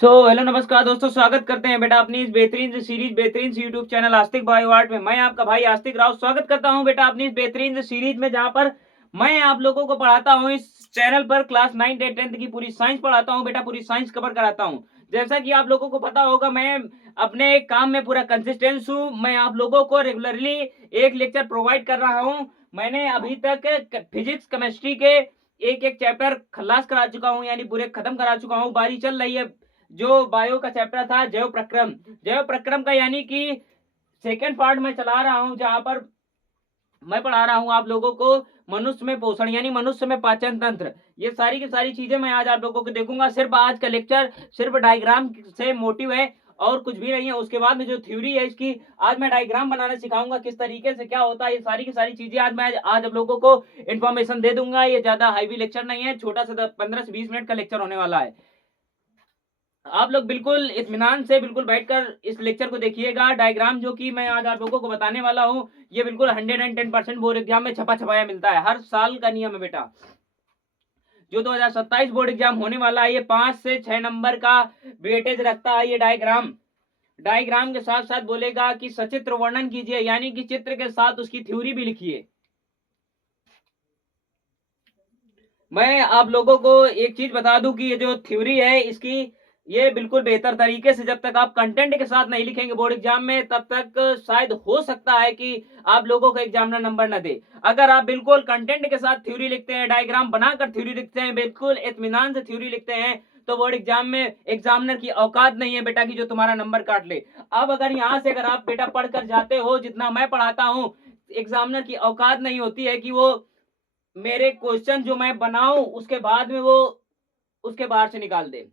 Hello नमस्कार दोस्तों, स्वागत करते हैं बेटा अपनी इस बेहतरीन सी सीरीज बेहतरीन सी यूट्यूब चैनल आस्तिक बायो आर्ट में। मैं आपका भाई आस्तिक राव स्वागत करता हूं बेटा अपनी इस बेहतरीन सी सीरीज में, जहां पर मैं आप लोगों को पढ़ाता हूं इस चैनल पर क्लास 9 10th की पूरी साइंस पढ़ाता हूं बेटा, पूरी साइंस कवर कराता हूं। जैसा कि आप लोगों को पता होगा, मैं अपने काम में पूरा कंसिस्टेंस हूं। मैं आप लोगों को रेगुलरली एक लेक्चर प्रोवाइड कर रहा हूं। मैंने अभी तक फिजिक्स केमिस्ट्री के एक एक चैप्टर खलास करा चुका हूं, यानी पूरे खत्म करा चुका हूं। बारी चल रही है जो बायो का चैप्टर था जैव प्रक्रम का, यानी कि सेकेंड पार्ट में चला रहा हूं, जहां पर मैं पढ़ा रहा हूं आप लोगों को मनुष्य में पोषण यानी मनुष्य में पाचन तंत्र। ये सारी की सारी चीजें मैं आज आप लोगों को देखूंगा। सिर्फ आज का लेक्चर सिर्फ डायग्राम से मोटिव है और कुछ भी नहीं है। उसके बाद में जो थ्योरी है इसकी, आज मैं डायग्राम बनाना सिखाऊंगा, किस तरीके से क्या होता है। ये सारी की सारी चीजें आज आप लोगों को इन्फॉर्मेशन दे दूंगा। ये ज्यादा हाईवी लेक्चर नहीं है, छोटा सा 15 से 20 मिनट का लेक्चर होने वाला है। आप लोग बिल्कुल इत्मीनान से बिल्कुल बैठकर इस लेक्चर को देखिएगा। डायग्राम जो कि मैं आज आप लोगों को बताने वाला हूं, ये बिल्कुल 110% बोर्ड एग्जाम में छपा छपाया मिलता है। हर साल का नियम है बेटा। जो 2027 बोर्ड एग्जाम होने वाला है, ये 5 से 6 नंबर का वेटेज रखता है। ये डायग्राम के साथ साथ बोलेगा कि सचित्र वर्णन कीजिए, यानी कि चित्र के साथ उसकी थ्योरी भी लिखिए। मैं आप लोगों को एक चीज बता दूं कि ये जो थ्योरी है इसकी, ये बिल्कुल बेहतर तरीके से जब तक आप कंटेंट के साथ नहीं लिखेंगे बोर्ड एग्जाम में, तब तक शायद हो सकता है कि आप लोगों को एग्जामिनर नंबर न दे। अगर आप बिल्कुल कंटेंट के साथ थ्योरी लिखते हैं, डायग्राम बनाकर थ्योरी लिखते हैं, बिल्कुल इत्मीनान से थ्योरी लिखते हैं, तो बोर्ड एग्जाम में एग्जामिनर की औकात नहीं है बेटा कि जो तुम्हारा नंबर काट ले। अब अगर यहाँ से अगर आप बेटा पढ़कर जाते हो जितना मैं पढ़ाता हूँ, एग्जामिनर की औकात नहीं होती है कि वो मेरे क्वेश्चन जो मैं बनाऊं उसके बाद में वो उसके बाहर से निकाल दे।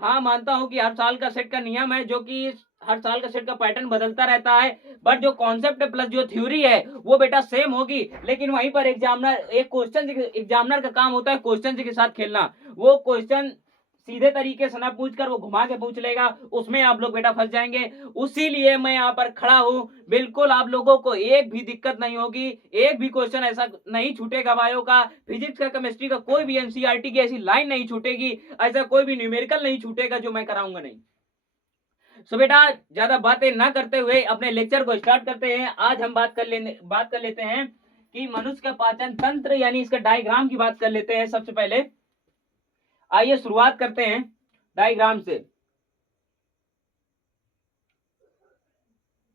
हाँ, मानता हूं कि हर साल का सेट का नियम है, जो कि हर साल का सेट का पैटर्न बदलता रहता है, बट जो कॉन्सेप्ट प्लस जो थ्योरी है वो बेटा सेम होगी। लेकिन वहीं पर एग्जामिनर का काम होता है क्वेश्चन के साथ खेलना। वो क्वेश्चन सीधे तरीके से ना पूछ कर वो घुमा के पूछ लेगा, उसमें आप लोग बेटा फंस जाएंगे। उसीलिए मैं यहाँ पर खड़ा हूं, बिल्कुल आप लोगों को एक भी दिक्कत नहीं होगी। एक भी क्वेश्चन ऐसा नहीं छूटेगा बायो का, फिजिक्स का, केमिस्ट्री का, कोई भी एनसीईआरटी की ऐसी लाइन नहीं छूटेगी, ऐसा कोई भी न्यूमेरिकल नहीं छूटेगा जो मैं कराऊंगा नहीं। सो बेटा, ज्यादा बातें ना करते हुए अपने लेक्चर को स्टार्ट करते हैं। आज हम बात कर लेते हैं कि मनुष्य का पाचन तंत्र, यानी इसका डायग्राम की बात कर लेते हैं। सबसे पहले आइए शुरुआत करते हैं डायग्राम से।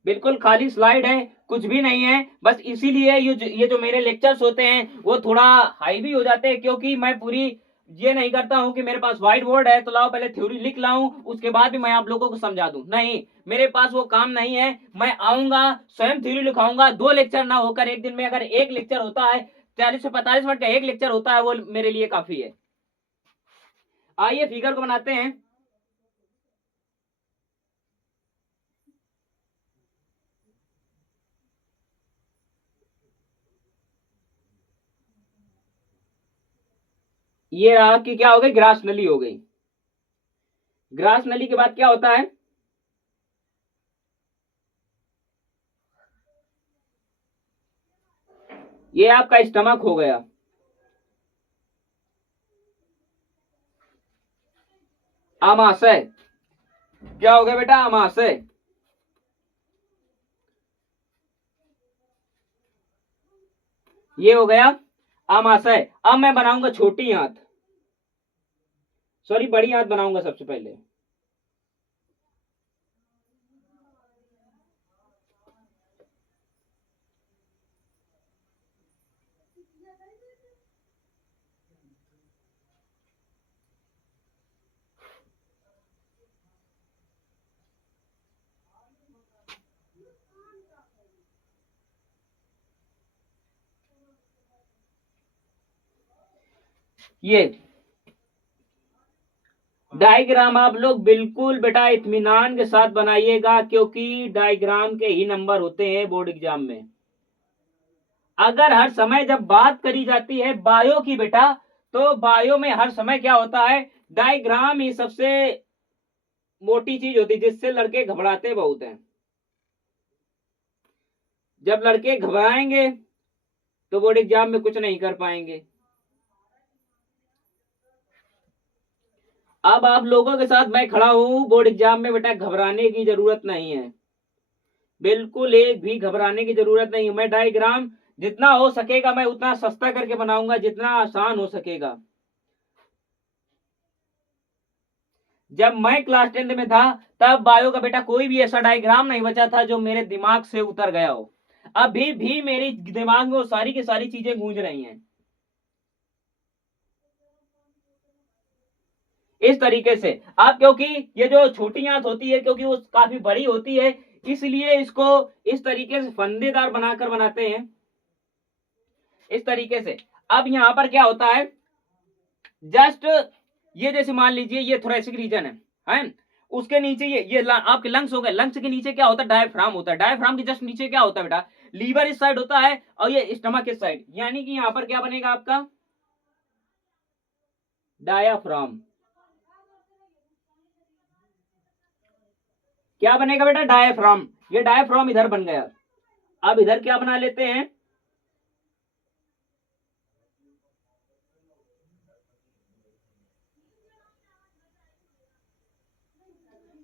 बिल्कुल खाली स्लाइड है, कुछ भी नहीं है। बस इसीलिए ये जो मेरे लेक्चर्स होते हैं वो थोड़ा हाई भी हो जाते हैं, क्योंकि मैं पूरी ये नहीं करता हूं कि मेरे पास व्हाइट बोर्ड है तो लाओ पहले थ्योरी लिख लाऊं उसके बाद भी मैं आप लोगों को समझा दूं। नहीं, मेरे पास वो काम नहीं है। मैं आऊंगा, स्वयं थ्योरी लिखाऊंगा। 2 लेक्चर ना होकर एक दिन में अगर एक लेक्चर होता है, 40 से 45 मिनट का एक लेक्चर होता है, वो मेरे लिए काफी है। आइए फिगर को बनाते हैं। ये रहा कि क्या हो गई, ग्रास नली हो गई। ग्रास नली के बाद क्या होता है, ये आपका स्टमक हो गया। आमाशय, क्या हो गया बेटा, आमाशय। ये हो गया आमाशय। अब मैं बनाऊंगा छोटी आंत, सॉरी बड़ी आंत बनाऊंगा सबसे पहले। ये डायग्राम आप लोग बिल्कुल बेटा इत्मीनान के साथ बनाइएगा, क्योंकि डायग्राम के ही नंबर होते हैं बोर्ड एग्जाम में। अगर हर समय जब बात करी जाती है बायो की बेटा, तो बायो में हर समय क्या होता है, डायग्राम ही सबसे मोटी चीज होती है, जिससे लड़के घबराते बहुत हैं। जब लड़के घबराएंगे तो बोर्ड एग्जाम में कुछ नहीं कर पाएंगे। अब आप लोगों के साथ मैं खड़ा हूं बोर्ड एग्जाम में बेटा, घबराने की जरूरत नहीं है, बिल्कुल एक भी घबराने की जरूरत नहीं है। मैं डायग्राम जितना हो सकेगा मैं उतना सस्ता करके बनाऊंगा, जितना आसान हो सकेगा। जब मैं क्लास 10th में था तब बायो का बेटा कोई भी ऐसा डायग्राम नहीं बचा था जो मेरे दिमाग से उतर गया हो। अभी भी मेरे दिमाग में वो सारी की सारी चीजें गूंज रही हैं इस तरीके से। अब क्योंकि ये जो छोटी आंत होती है, क्योंकि वो काफी बड़ी होती है, इसलिए इसको इस तरीके से फंदेदार बनाकर बनाते हैं इस तरीके से। अब यहां पर क्या होता है, जस्ट ये जैसे मान लीजिए ये थोरेसिक रीजन है, उसके नीचे ये आपके लंग्स हो गए। लंग्स के नीचे क्या होता है, डायफ्राम होता है। डायफ्राम के जस्ट नीचे क्या होता है बेटा, लीवर इस साइड होता है और ये स्टमक इस साइड, यानी कि यहां पर क्या बनेगा आपका डायाफ्राम। क्या बनेगा बेटा, डायाफ्राम। ये डायाफ्राम इधर बन गया। अब इधर क्या बना लेते हैं,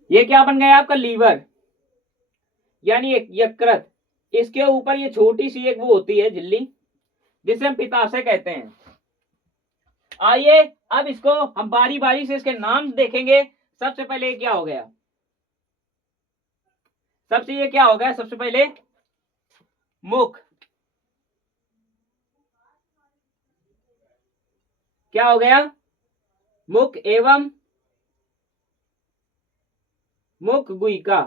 ये क्या बन गया आपका लीवर, यानी एक यकृत। इसके ऊपर ये छोटी सी एक वो होती है झिल्ली, जिसे हम पित्ताशय कहते हैं। आइए अब इसको हम बारी बारी से इसके नाम देखेंगे। सबसे पहले ये क्या हो गया, सबसे ये क्या हो गया, सबसे पहले मुख। क्या हो गया, मुख एवं मुख गुहिका।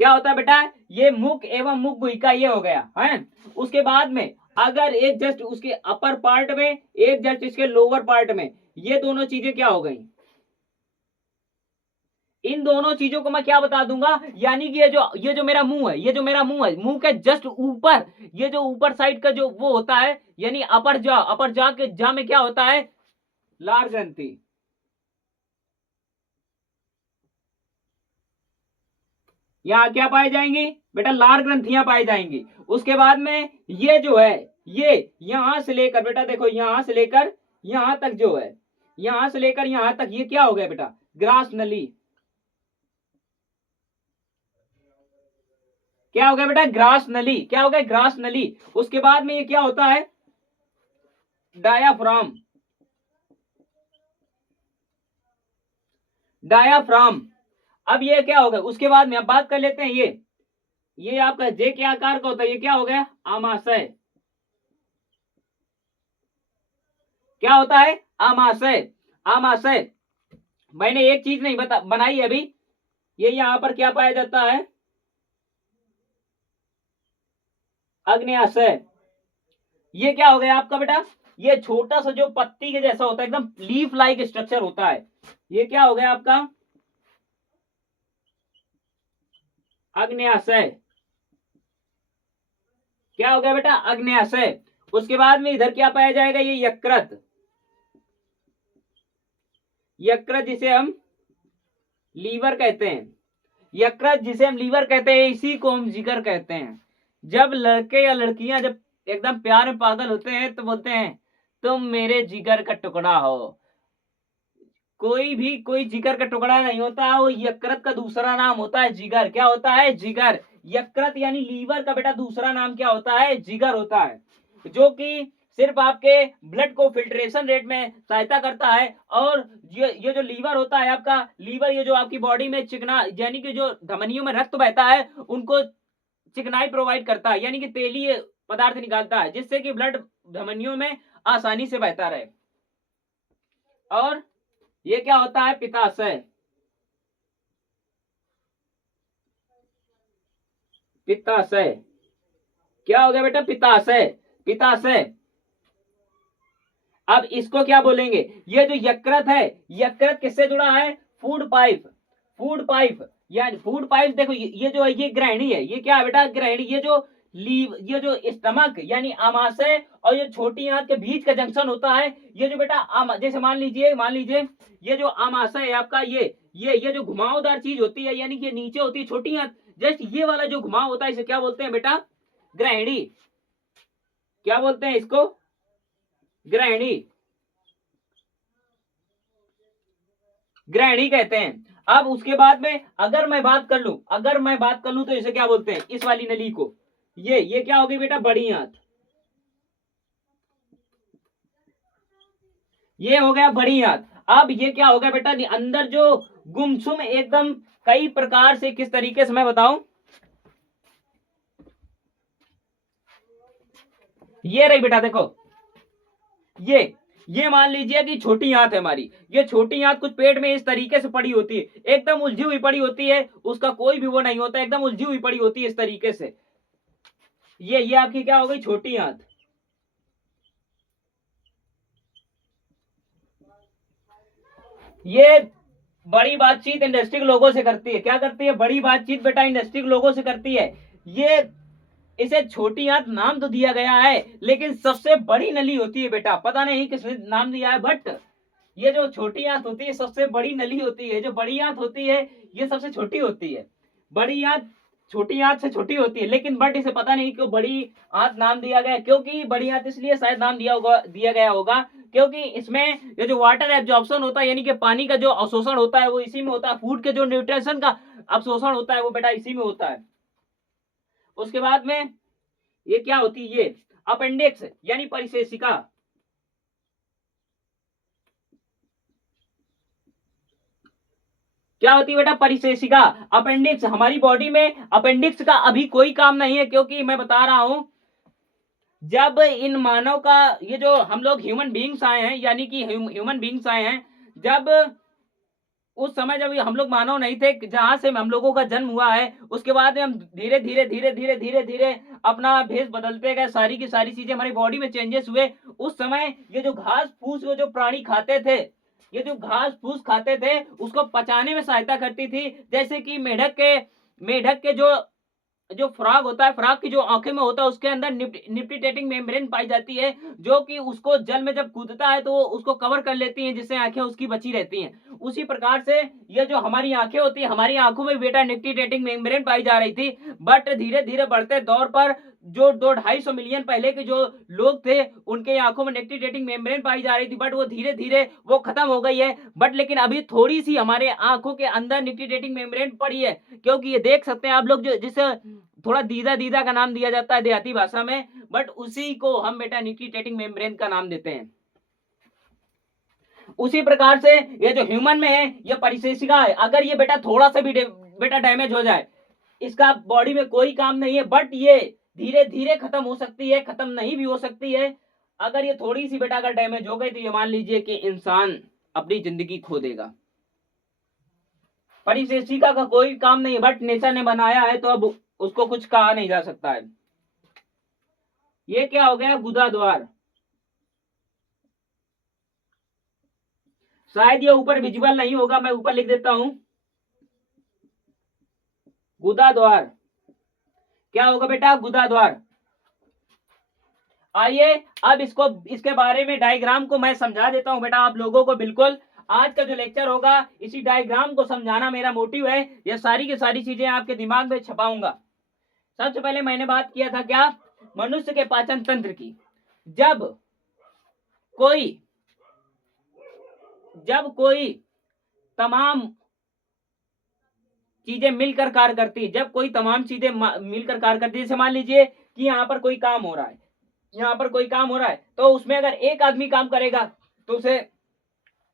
क्या होता है बेटा, ये मुख एवं मुख गुहिका ये हो गया है। उसके बाद में अगर एक जस्ट उसके अपर पार्ट में, एक जस्ट इसके लोअर पार्ट में, ये दोनों चीजें क्या हो गई, इन दोनों चीजों को मैं क्या बता दूंगा, यानी कि ये जो मेरा मुंह है, ये जो मेरा मुंह है, मुंह के जस्ट ऊपर ये जो ऊपर साइड का जो वो होता है, यानी अपर जा के जा में क्या होता है, लार ग्रंथि। यहाँ क्या पाई जाएंगी बेटा, लार ग्रंथियां पाई जाएंगी। उसके बाद में ये जो है, ये यहां से लेकर बेटा देखो, यहां से लेकर यहां तक जो है, यहां से लेकर यहां तक ये क्या हो गया बेटा, ग्रास नली। क्या हो गया बेटा, ग्रास नली। क्या हो गया, ग्रास नली। उसके बाद में ये क्या होता है, डायाफ्राम। डायाफ्राम। अब ये क्या हो गया, उसके बाद में अब बात कर लेते हैं ये आपका जे के आकार का होता है, ये क्या हो गया, आमाशय। क्या होता है, आमाशय। आमाशय। मैंने एक चीज नहीं बनाई अभी, ये यहां पर क्या पाया जाता है, अग्न्याशय। ये क्या हो गया आपका बेटा, ये छोटा सा जो पत्ती के जैसा होता है, एकदम लीफ लाइक स्ट्रक्चर होता है, ये क्या हो गया आपका, अग्न्याशय। क्या हो गया बेटा, अग्न्याशय। उसके बाद में इधर क्या पाया जाएगा, ये यकृत। यकृत जिसे हम लीवर कहते हैं, यकृत जिसे हम लीवर कहते हैं, इसी को हम जिगर कहते हैं। जब लड़के या लड़कियां जब एकदम प्यार में पागल होते हैं तो बोलते हैं तुम मेरे जिगर का टुकड़ा हो। कोई भी कोई जिगर का टुकड़ा नहीं होता, वो यकृत का दूसरा नाम होता है जिगर। क्या होता है, जिगर। यकृत यानी लीवर का बेटा दूसरा नाम क्या होता है, जिगर होता है, जो कि सिर्फ आपके ब्लड को फिल्ट्रेशन रेट में सहायता करता है। और ये जो लीवर होता है आपका, लीवर ये जो आपकी बॉडी में चिकना, यानी कि जो धमनियों में रक्त बहता है उनको चिकनाई प्रोवाइड करता है, यानी कि तेलीय पदार्थ निकालता है, जिससे कि ब्लड धमनियों में आसानी से बहता रहे। और ये क्या होता है, पित्ताशय। पित्ताशय। क्या हो गया बेटा, पित्ताशय। पित्ताशय। अब इसको क्या बोलेंगे, ये जो यकृत है, यकृत किससे जुड़ा है, फूड पाइप। फूड पाइप यानी फूड पाइप, देखो ये जो है ये ग्रहणी है, ये क्या है बेटा, ग्रहणी। ये जो ये जो स्टमक यानी आमाशय और ये छोटी आंत के बीच का जंक्शन होता है, ये जो बेटा जैसे मान लीजिए ये जो आमाशय है आपका, ये जो घुमावदार चीज होती है, यानी कि नीचे होती है छोटी आंत, जस्ट ये वाला जो घुमाव होता है इसे क्या बोलते हैं बेटा, ग्रहणी। क्या बोलते हैं इसको, ग्रहणी। ग्रहणी कहते हैं। अब उसके बाद में अगर मैं बात कर लूं, तो इसे क्या बोलते हैं, इस वाली नली को, ये क्या होगी बेटा, बड़ी आंत। ये हो गया बड़ी आंत। अब ये क्या हो गया बेटा, अंदर जो गुमसुम एकदम कई प्रकार से, किस तरीके से मैं बताऊं, ये रही बेटा, देखो ये मान लीजिए कि छोटी आंत है हमारी। ये छोटी आंत कुछ पेट में इस तरीके से पड़ी होती है, एकदम उलझी हुई पड़ी होती है, उसका कोई भी वो नहीं होता, एकदम उलझी हुई पड़ी होती है इस तरीके से। ये आपकी क्या हो गई, छोटी आंत। ये बड़ी बातचीत इंडस्ट्रियल लोगों से करती है। क्या करती है, बड़ी बातचीत बेटा इंडस्ट्रियल लोगों से करती है। ये इसे छोटी आंत नाम तो दिया गया है, लेकिन सबसे बड़ी नली होती है बेटा, पता नहीं किसने नाम दिया है, बट ये जो छोटी आंत होती है सबसे बड़ी नली होती है। जो बड़ी आंत होती है ये सबसे छोटी होती है। बड़ी आंत छोटी आंत से छोटी होती है, लेकिन बट इसे पता नहीं क्यों बड़ी आंत नाम दिया गया। क्योंकि बड़ी आंत इसलिए शायद नाम दिया गया होगा क्योंकि इसमें ये जो वाटर एब्जॉर्प्शन होता है, यानी कि पानी का जो अवशोषण होता है वो इसी में होता है। फूड के जो न्यूट्रिशन का अवशोषण होता है वो बेटा इसी में होता है। उसके बाद में ये क्या होती है, ये अपेंडिक्स यानी परिशेषिका। क्या होती है बेटा, परिशेषिका। अपेंडिक्स हमारी बॉडी में अपेंडिक्स का अभी कोई काम नहीं है, क्योंकि मैं बता रहा हूं जब इन मानव का ये जो हम लोग ह्यूमन बींग्स आए हैं, यानी कि ह्यूमन बींग्स आए हैं, जब उस समय जब हम लोग मानव नहीं थे, जहां से हम लोगों का जन्म हुआ है, उसके बाद में हम धीरे धीरे धीरे धीरे धीरे धीरे अपना भेष बदलते गए, सारी की सारी चीजें हमारी बॉडी में चेंजेस हुए। उस समय ये जो घास फूस वो जो प्राणी खाते थे, ये जो घास फूस खाते थे उसको पचाने में सहायता करती थी। जैसे कि मेढक के जो जो फ्रॉग होता है, फ्रॉग की जो आंखें में होता है उसके अंदर निप्टिटेटिंग मेम्ब्रेन पाई जाती है, जो कि उसको जल में जब कूदता है तो वो उसको कवर कर लेती हैं, जिससे आंखें उसकी बची रहती हैं। उसी प्रकार से ये जो हमारी आंखें होती है, हमारी आंखों में बेटा निप्टिटेटिंग मेम्ब्रेन पाई जा रही थी, बट धीरे धीरे बढ़ते दौर पर जो 200-250 मिलियन पहले के जो लोग थे उनके आंखों में निक्टिटेटिंग मेम्ब्रेन पाई जा रही थी, बट वो धीरे धीरे वो खत्म हो गई है। बट लेकिन अभी थोड़ी सी हमारे आंखों के अंदर निक्टिटेटिंग मेम्ब्रेन पड़ी है, क्योंकि ये देख सकते हैं आप लोग, जो जिसे थोड़ा दीदा दीदा का नाम दिया जाता है देहाती भाषा में, बट उसी को हम बेटा निक्टिटेटिंग मेम्ब्रेन का नाम देते हैं। उसी प्रकार से ये जो ह्यूमन में है ये परिशेषिका है। अगर ये बेटा थोड़ा सा भी बेटा डैमेज हो जाए, इसका बॉडी में कोई काम नहीं है, बट ये धीरे धीरे खत्म हो सकती है, खत्म नहीं भी हो सकती है। अगर ये थोड़ी सी बेटा अगर डैमेज हो गई तो ये मान लीजिए कि इंसान अपनी जिंदगी खो देगा। परिशेषिका का कोई काम नहीं है, बट नेचर ने बनाया है तो अब उसको कुछ कहा नहीं जा सकता है। ये क्या हो गया, गुदा द्वार। शायद ये ऊपर विजुअल नहीं होगा, मैं ऊपर लिख देता हूं, गुदा द्वार। क्या होगा बेटा, गुदा द्वार। आइए अब इसके बारे में डायग्राम को मैं समझा देता हूं बेटा आप लोगों को। बिल्कुल आज का जो लेक्चर होगा इसी डायग्राम को समझाना मेरा मोटिव है। ये सारी की सारी चीजें आपके दिमाग में छपाऊंगा। सबसे पहले मैंने बात किया था क्या, मनुष्य के पाचन तंत्र की। जब कोई तमाम चीजें मिलकर कार्य करती है, जब कोई तमाम चीजें मिलकर कार्य करती है, जैसे मान लीजिए कि यहाँ पर कोई काम हो रहा है, यहाँ पर कोई काम हो रहा है, तो उसमें अगर एक आदमी काम करेगा तो उसे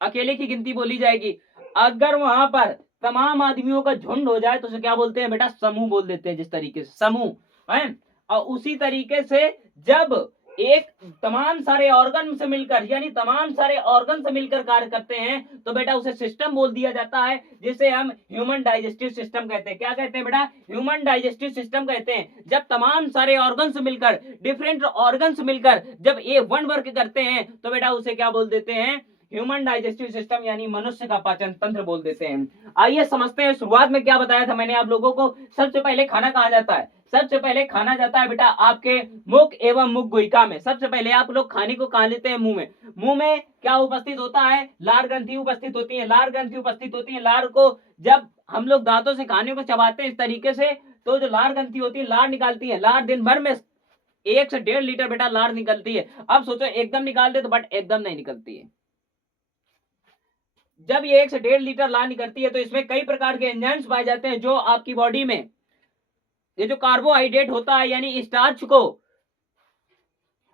अकेले की गिनती बोली जाएगी। अगर वहां पर तमाम आदमियों का झुंड हो जाए तो उसे क्या बोलते हैं बेटा, समूह बोल देते हैं। जिस तरीके से समूह है, और उसी तरीके से जब एक तमाम सारे ऑर्गन से मिलकर, यानी तमाम सारे ऑर्गन से मिलकर कार्य करते हैं तो बेटा उसे सिस्टम बोल दिया जाता है, जिसे हम ह्यूमन डाइजेस्टिव सिस्टम कहते हैं। क्या कहते हैं बेटा, ह्यूमन डाइजेस्टिव सिस्टम कहते हैं। जब तमाम सारे ऑर्गन से मिलकर, डिफरेंट ऑर्गन से मिलकर जब ये वन वर्क करते हैं तो बेटा उसे क्या बोल देते हैं, ह्यूमन डाइजेस्टिव सिस्टम, यानी मनुष्य का पाचन तंत्र बोल देते हैं। आइए समझते हैं, शुरुआत में क्या बताया था मैंने आप लोगों को। सबसे पहले खाना कहा जाता है, सबसे पहले खाना जाता है बेटा आपके मुख एवं मुख गुहिका में। सबसे पहले आप लोग खाने को कहा लेते हैं, मुंह में। मुंह में क्या उपस्थित होता है, लार ग्रंथि उपस्थित होती है, लार ग्रंथि उपस्थित होती है। लार को जब हम लोग दांतों से खाने को चबाते हैं इस तरीके से, तो जो लार ग्रंथि होती है लार निकालती है। लार दिन भर में 1 से 1.5 लीटर बेटा लार निकलती है। अब सोचो एकदम निकाल दे तो, बट एकदम नहीं निकलती है। जब ये 1 से 1.5 लीटर ला निकलती है तो इसमें कई प्रकार के एंजाइम्स पाए जाते हैं जो आपकी बॉडी में ये जो कार्बोहाइड्रेट होता है यानी स्टार्च को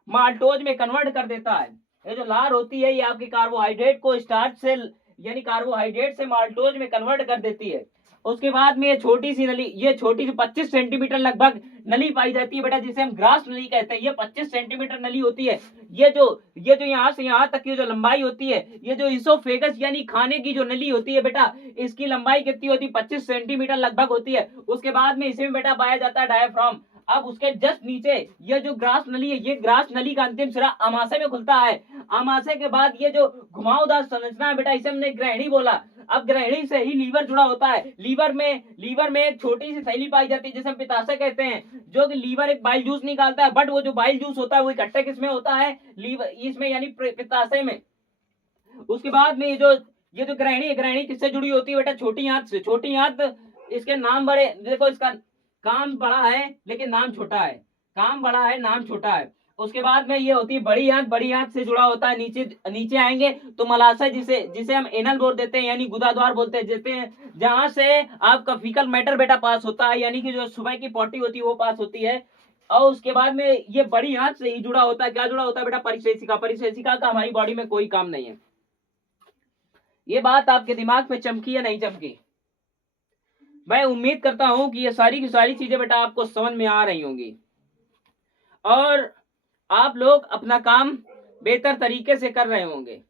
माल्टोज में कन्वर्ट कर देता है। ये जो लार होती है ये आपकी कार्बोहाइड्रेट को स्टार्च से यानी कार्बोहाइड्रेट से माल्टोज में कन्वर्ट कर देती है। उसके बाद में ये छोटी सी नली, ये छोटी सी 25 सेंटीमीटर लगभग नली पाई जाती है बेटा, जिसे हम ग्रास नली कहते हैं। ये 25 सेंटीमीटर नली होती है। ये जो यहाँ से यहाँ तक की जो लंबाई होती है, ये जो इसोफेगस यानी खाने की जो नली होती है बेटा, इसकी लंबाई कितनी होती है? 25 सेंटीमीटर लगभग होती है। उसके बाद में इसी में बेटा पाया जाता है डायाफ्राम। अब उसके जस्ट नीचे ये जो ग्रास नली है, ये ग्रास नली का अंतिम सिरा आमाशय में खुलता है। आमाशय के बाद ये जो घुमावदार संरचना है बेटा, इसे हमने ग्रहणी बोला। अब ग्रहणी से ही लीवर जुड़ा होता है। लीवर में एक छोटी सी थैली पाई जाती है जिसे हम पित्ताशय कहते हैं, जो कि लीवर एक बाइल जूस निकालता है। बट वो जो बाइल जूस होता है वो इकट्ठा किसमें होता है? लीवर इसमें यानी पित्ताशय में। उसके बाद में ये जो ग्रहणी है, ग्रहणी किससे जुड़ी होती है बेटा? छोटी आंत से। छोटी आंत, इसके नाम बड़े, देखो इसका काम बड़ा है लेकिन नाम छोटा है। काम बड़ा है, नाम छोटा है। उसके बाद में ये होती है बड़ी आंत। बड़ी आंत से जुड़ा होता है, नीचे नीचे आएंगे तो मलाशय, जिसे जिसे हम एनल बोल देते हैं यानी गुदाद्वार बोलते हैं, जहां से आपका फीकल मैटर बेटा पास होता है, यानी कि जो सुबह की पॉटी होती है वो पास होती है। और उसके बाद में ये बड़ी आंत से ही जुड़ा होता है। क्या जुड़ा होता है बेटा? परिशेषिका। परिशेषिका का हमारी बॉडी में कोई काम नहीं है। ये बात आपके दिमाग में चमकी या नहीं चमकी? मैं उम्मीद करता हूं कि ये सारी की सारी चीजें बेटा आपको समझ में आ रही होंगी और आप लोग अपना काम बेहतर तरीके से कर रहे होंगे।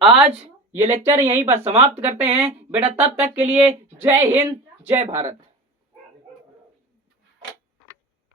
आज ये लेक्चर यहीं पर समाप्त करते हैं बेटा। तब तक के लिए जय हिंद, जय भारत।